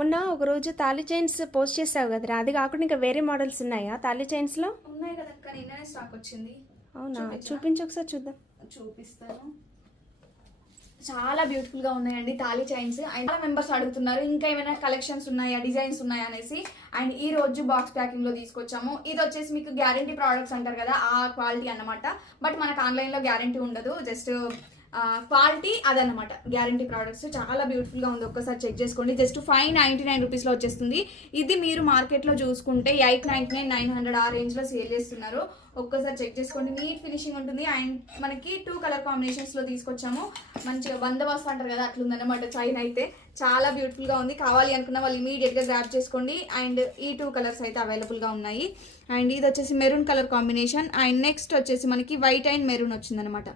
మొన్న ఒకరోజు తాళి చైన్స్ పోస్ట్ చేసావు కదరా, అది కాకుండా ఇంకా వేరే మోడల్స్ ఉన్నాయా తాళి చైన్స్లో? ఉన్నాయి కదా అక్క, నిన్ననే స్టాక్ వచ్చింది. అవునా, చూపించు ఒకసారి చూద్దాం. చూపిస్తాను. చాలా బ్యూటిఫుల్ గా ఉన్నాయండి తాళి చైన్స్. చాలా మెంబర్స్ అడుగుతున్నారు ఇంకా ఏమైనా కలెక్షన్స్ ఉన్నాయా, డిజైన్స్ ఉన్నాయా అనేసి. అండ్ ఈ రోజు బాక్స్ ప్యాకింగ్ లో తీసుకొచ్చాము. ఇది వచ్చేసి మీకు గ్యారంటీ ప్రోడక్ట్స్ అంటారు కదా, ఆ క్వాలిటీ అన్నమాట. బట్ మనకు ఆన్లైన్ లో గ్యారంటీ ఉండదు, జస్ట్ క్వాలిటీ అదనమాట. గ్యారంటీ ప్రోడక్ట్స్ చాలా బ్యూటిఫుల్ గా ఉంది, ఒక్కసారి చెక్ చేసుకోండి. జస్ట్ 599 రూపీస్ లో వచ్చేస్తుంది. ఇది మీరు మార్కెట్ లో చూసుకుంటే 899, 900 ఆ రేంజ్ లో సేల్ చేస్తున్నారు. ఒక్కసారి చెక్ చేసుకోండి, నీట్ ఫినిషింగ్ ఉంటుంది. అండ్ మనకి 2 కలర్ కాంబినేషన్స్ లో తీసుకొచ్చాము. మంచిగా బందోబస్తు అంటారు కదా, అట్లుందన్నమాట. చైన్ అయితే చాలా బ్యూటిఫుల్ గా ఉంది. కావాలి అనుకున్న వాళ్ళు ఇమీడియట్ గా గ్రాప్ చేసుకోండి. అండ్ ఈ 2 కలర్స్ అయితే అవైలబుల్ గా ఉన్నాయి. అండ్ ఇది వచ్చేసి maroon colour combination. And next వచ్చేసి మనకి వైట్ అండ్ మెరూన్ వచ్చిందనమాట.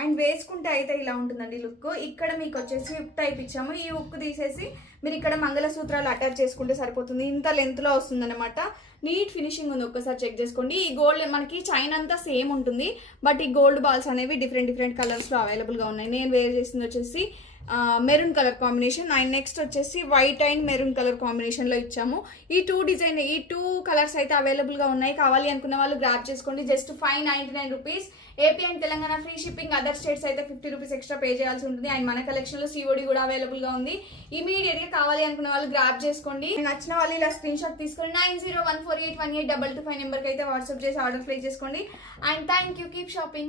అండ్ వేసుకుంటే అయితే ఇలా ఉంటుందండి లుక్. ఇక్కడ మీకు వచ్చేసి హుక్ టైప్ ఇచ్చాము. ఈ హుక్ తీసేసి మీరు ఇక్కడ మంగళసూత్రాలు అటాచ్ చేసుకుంటే సరిపోతుంది. ఇంత లెంత్ లో వస్తుంది అనమాట. నీట్ ఫినిషింగ్ ఉంది, ఒక్కసారి చెక్ చేసుకోండి. ఈ గోల్డ్ మనకి చైన్ అంతా సేమ్ ఉంటుంది, బట్ ఈ గోల్డ్ బాల్స్ అనేవి డిఫరెంట్ కలర్స్ లో అవైలబుల్ గా ఉన్నాయి. నేను వేర్ చేసింది వచ్చేసి maroon colour combination. And next వచ్చేసి white and maroon colour combination లో ఇచ్చాము. ఈ 2 కలర్స్ అయితే అవైలబుల్ గా ఉన్నాయి. కావాలి అనుకున్న వాళ్ళు గ్రాప్ చేసుకోండి. Just 599 rupees. AP and Telangana free shipping. Other states అయితే 50 రూపీస్ ఎక్స్ట్రా పే చేయాల్సి ఉంటుంది. అండ్ మన కలెక్షన్ లో సిఓడి కూడా అవైలబుల్ గా ఉంది. ఇమీడియట్ గా కావాలి అనుకున్న వాళ్ళు గ్రాప్ చేసుకోండి. నచ్చిన వాళ్ళు ఇలా స్క్రీన్ షాట్ తీసుకొని 9014818225 నెంబర్ కి అయితే వాట్సాప్ చేసి ఆర్డర్ ప్లేస్ చేసుకోండి. And thank you, keep shopping.